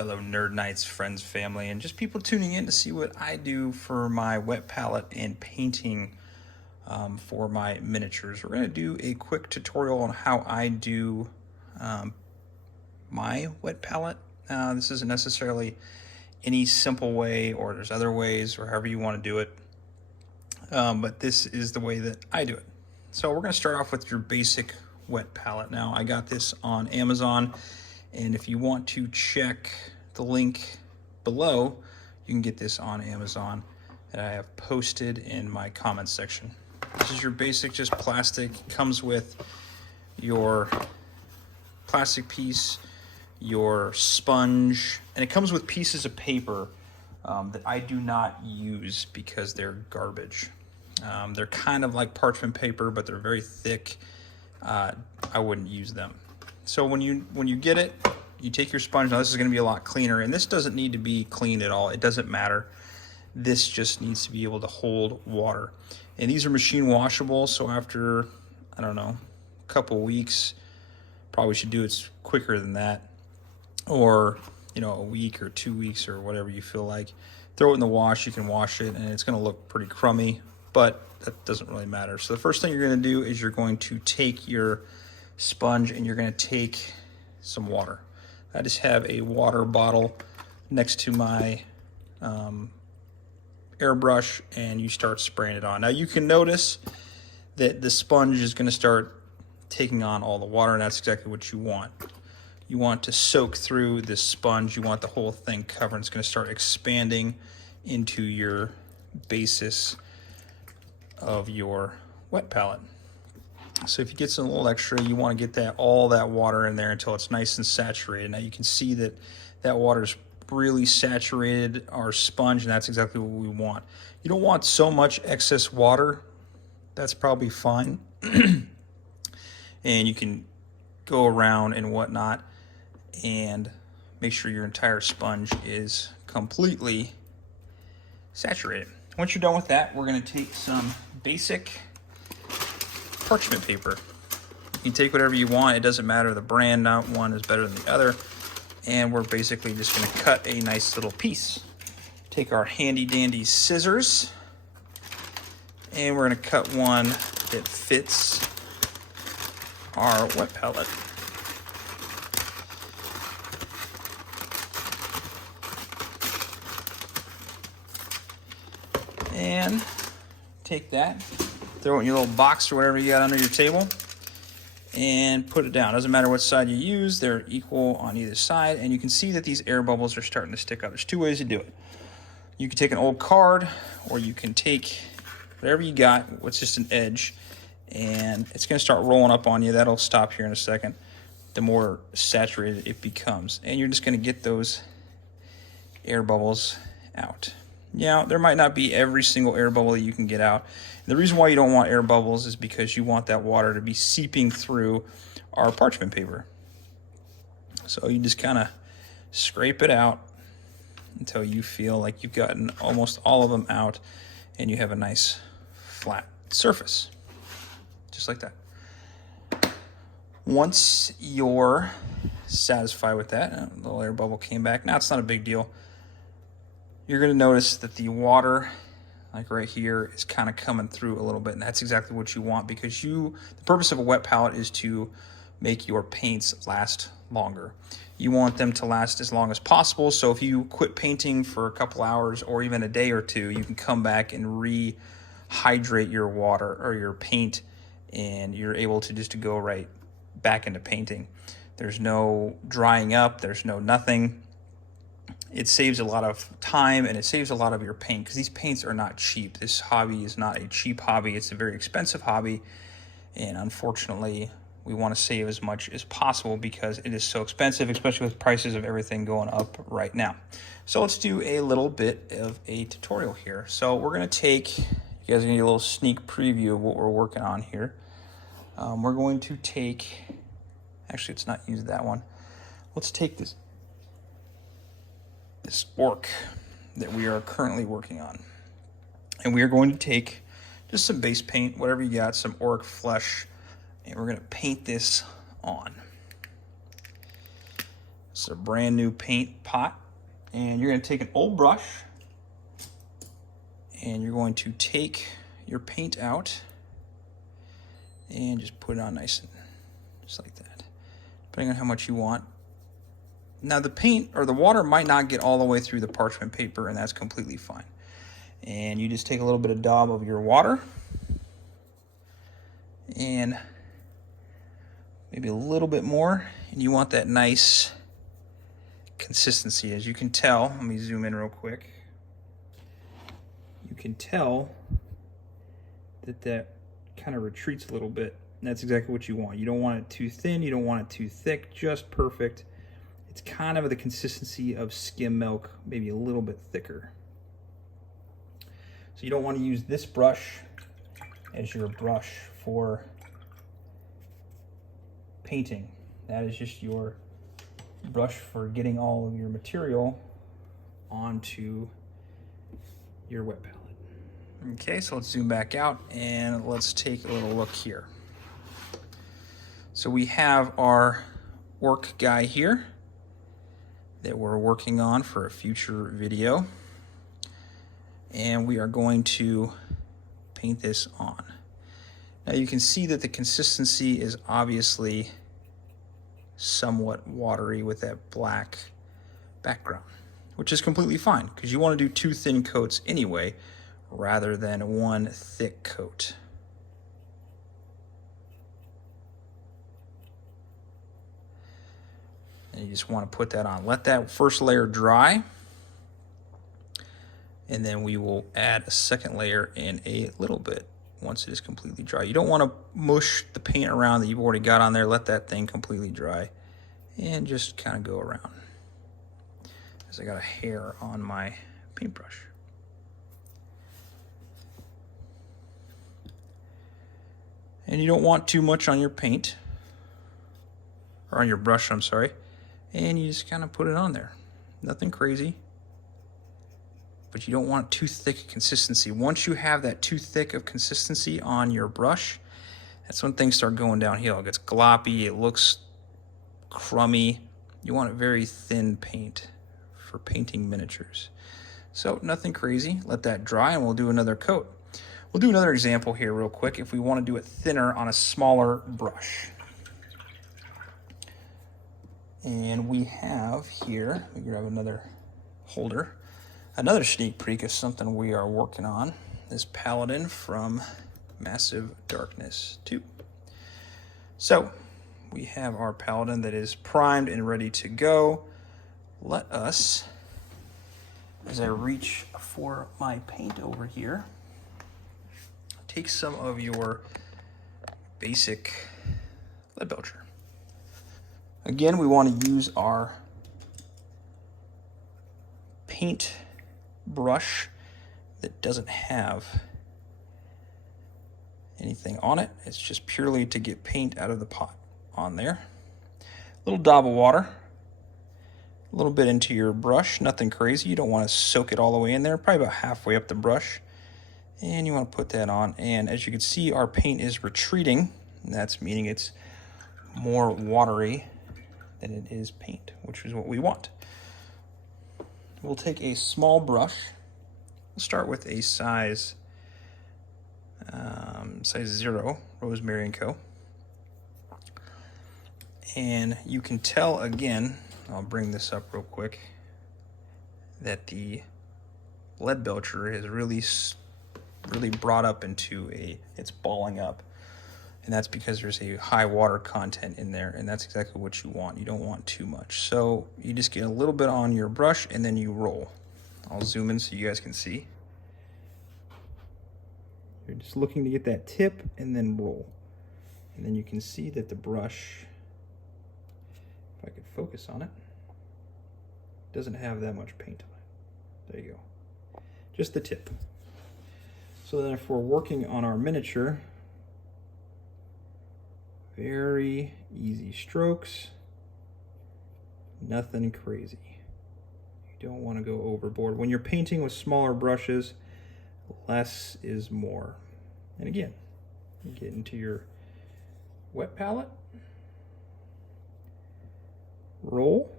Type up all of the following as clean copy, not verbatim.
fellow Nerd Knights, friends, family, and just people tuning in to see what I do for my wet palette and painting for my miniatures. We're going to do a quick tutorial on how I do my wet palette. This isn't necessarily any simple way, or there's other ways, or however you want to do it, but this is the way that I do it. So we're going to start off with your basic wet palette. Now, I got this on Amazon, and if you want to check the link below, you can get this on Amazon that I have posted in my comments section. This is your basic, just plastic. It comes with your plastic piece, your sponge, and it comes with pieces of paper that I do not use because they're garbage. They're kind of like parchment paper, but they're very thick. I wouldn't use them. So when you get it, you take your sponge. Now this is going to be a lot cleaner, and this doesn't need to be cleaned at all. It doesn't matter. This just needs to be able to hold water. And these are machine washable, so after, I don't know, a couple weeks, probably should do it quicker than that, or a week or 2 weeks or whatever you feel like. Throw it in the wash. You can wash it, and it's going to look pretty crummy, but that doesn't really matter. So the first thing you're going to do is you're going to take your sponge and you're going to take some water. I just have a water bottle next to my airbrush, and you start spraying it on. Now you can notice that the sponge is going to start taking on all the water, and that's exactly what you want. You want to soak through this sponge. You want the whole thing covered. It's going to start expanding into your basis of your wet palette. So if you get some little extra, you want to get all that water in there until it's nice and saturated. Now you can see that water's really saturated our sponge, and that's exactly what we want. You don't want so much excess water. That's probably fine. And you can go around and whatnot and make sure your entire sponge is completely saturated. Once you're done with that, we're going to take some basic parchment paper. You can take whatever you want. It doesn't matter the brand. Not one is better than the other. And we're basically just going to cut a nice little piece. Take our handy dandy scissors, and we're going to cut one that fits our wet palette. And take that, throw it in your little box or whatever you got under your table, and put it down. Doesn't matter what side you use, they're equal on either side, and you can see that these air bubbles are starting to stick up. There's two ways to do it. You can take an old card, or you can take whatever you got, what's just an edge, and it's going to start rolling up on you. That'll stop here in a second, the more saturated it becomes. And you're just going to get those air bubbles out. Now, there might not be every single air bubble that you can get out. The reason why you don't want air bubbles is because you want that water to be seeping through our parchment paper. So you just kind of scrape it out until you feel like you've gotten almost all of them out, and you have a nice flat surface, just like that. Once you're satisfied with that, a little air bubble came back. Now it's not a big deal. You're going to notice that the water, like right here, is kind of coming through a little bit, and that's exactly what you want, because the purpose of a wet palette is to make your paints last longer. You want them to last as long as possible, so if you quit painting for a couple hours or even a day or two, you can come back and rehydrate your water or your paint, and you're able to just go right back into painting. There's no drying up, there's no nothing. It saves a lot of time, and it saves a lot of your paint, because these paints are not cheap. This hobby is not a cheap hobby. It's a very expensive hobby, and unfortunately, we want to save as much as possible because it is so expensive, especially with prices of everything going up right now. So let's do a little bit of a tutorial here. So we're going to take, you guys are going to get a little sneak preview of what we're working on here. We're going to take, actually, let's not use that one. Let's take this orc that we are currently working on, and we are going to take just some base paint, whatever you got, some orc flesh, and we're going to paint this on. It's a brand new paint pot. And you're going to take an old brush and you're going to take your paint out and just put it on nice and just like that, depending on how much you want. Now the paint or the water might not get all the way through the parchment paper, and that's completely fine. And you just take a little bit of daub of your water and maybe a little bit more, and you want that nice consistency. As you can tell, let me zoom in real quick. You can tell that that kind of retreats a little bit. And that's exactly what you want. You don't want it too thin, you don't want it too thick, just perfect. It's kind of the consistency of skim milk, maybe a little bit thicker. So you don't want to use this brush as your brush for painting. That is just your brush for getting all of your material onto your wet palette. Okay, so let's zoom back out and let's take a little look here. So we have our work guy here that we're working on for a future video. And we are going to paint this on. Now you can see that the consistency is obviously somewhat watery with that black background, which is completely fine because you want to do 2 thin coats anyway rather than 1 thick coat. And you just want to put that on. Let that first layer dry, and then we will add a second layer in a little bit once it is completely dry. You don't want to mush the paint around that you've already got on there. Let that thing completely dry and just kind of go around. As I got a hair on my paintbrush. And you don't want too much on your paint, or on your brush, I'm sorry. And you just kind of put it on there. Nothing crazy. But you don't want too thick consistency. Once you have that too thick of consistency on your brush, that's when things start going downhill. It gets gloppy, it looks crummy. You want a very thin paint for painting miniatures. So nothing crazy, let that dry and we'll do another coat. We'll do another example here real quick if we want to do it thinner on a smaller brush. And we have here, let me grab another holder. Another sneak peek of something we are working on, this Paladin from Massive Darkness 2. So we have our Paladin that is primed and ready to go. Let us, as I reach for my paint over here, take some of your basic lead belcher. Again, we want to use our paint brush that doesn't have anything on it. It's just purely to get paint out of the pot on there. A little dab of water, a little bit into your brush, nothing crazy. You don't want to soak it all the way in there, probably about halfway up the brush. And you want to put that on. And as you can see, our paint is retreating. And that's meaning it's more watery than it is paint, which is what we want. We'll take a small brush. We'll start with a size 0, Rosemary & Co. And you can tell again, I'll bring this up real quick, that the lead belcher is really brought up into it's balling up. And that's because there's a high water content in there, and that's exactly what you want. You don't want too much. So you just get a little bit on your brush and then you roll. I'll zoom in so you guys can see. You're just looking to get that tip and then roll. And then you can see that the brush, if I could focus on it, doesn't have that much paint on it. There you go. Just the tip. So then if we're working on our miniature, very easy strokes, nothing crazy. You don't want to go overboard. When you're painting with smaller brushes, less is more. And again, you get into your wet palette, roll,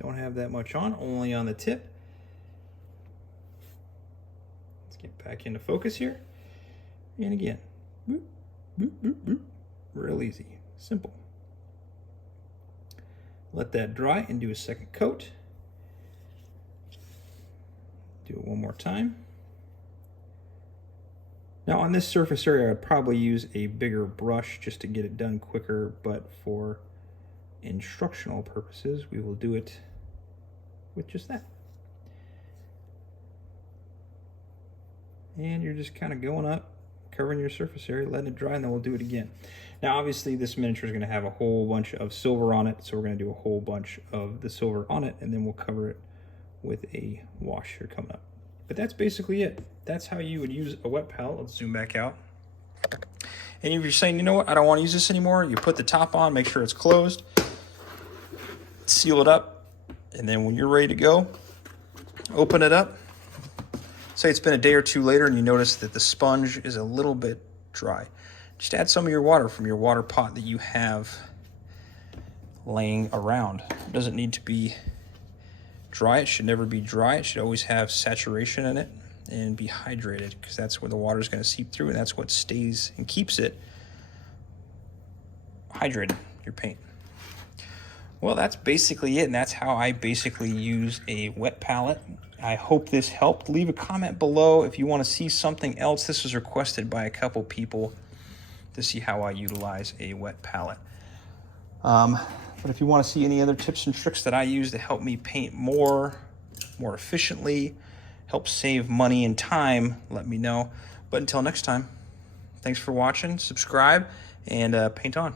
Don't have that much on, only on the tip. Let's get back into focus here. And again, boop, boop, boop, boop. Real easy, simple. Let that dry and do a second coat. Do it one more time. Now on this surface area, I'd probably use a bigger brush just to get it done quicker, but for instructional purposes, we will do it with just that. And you're just kind of going up, covering your surface area, letting it dry, and then we'll do it again. Now obviously this miniature is going to have a whole bunch of silver on it, so we're going to do a whole bunch of the silver on it, and then we'll cover it with a wash here coming up. But that's basically it. That's how you would use a wet palette. Let's zoom back out. And if you're saying, you know what, I don't want to use this anymore, you put the top on, make sure it's closed, seal it up, and then when you're ready to go, open it up. Say it's been a day or two later and you notice that the sponge is a little bit dry. Just add some of your water from your water pot that you have laying around. It doesn't need to be dry. It should never be dry. It should always have saturation in it and be hydrated, because that's where the water is going to seep through, and that's what stays and keeps it hydrated, your paint. Well, that's basically it, and that's how I basically use a wet palette. I hope this helped. Leave a comment below if you want to see something else. This was requested by a couple people to see how I utilize a wet palette. But if you want to see any other tips and tricks that I use to help me paint more efficiently, help save money and time, let me know. But until next time, thanks for watching, subscribe, and paint on.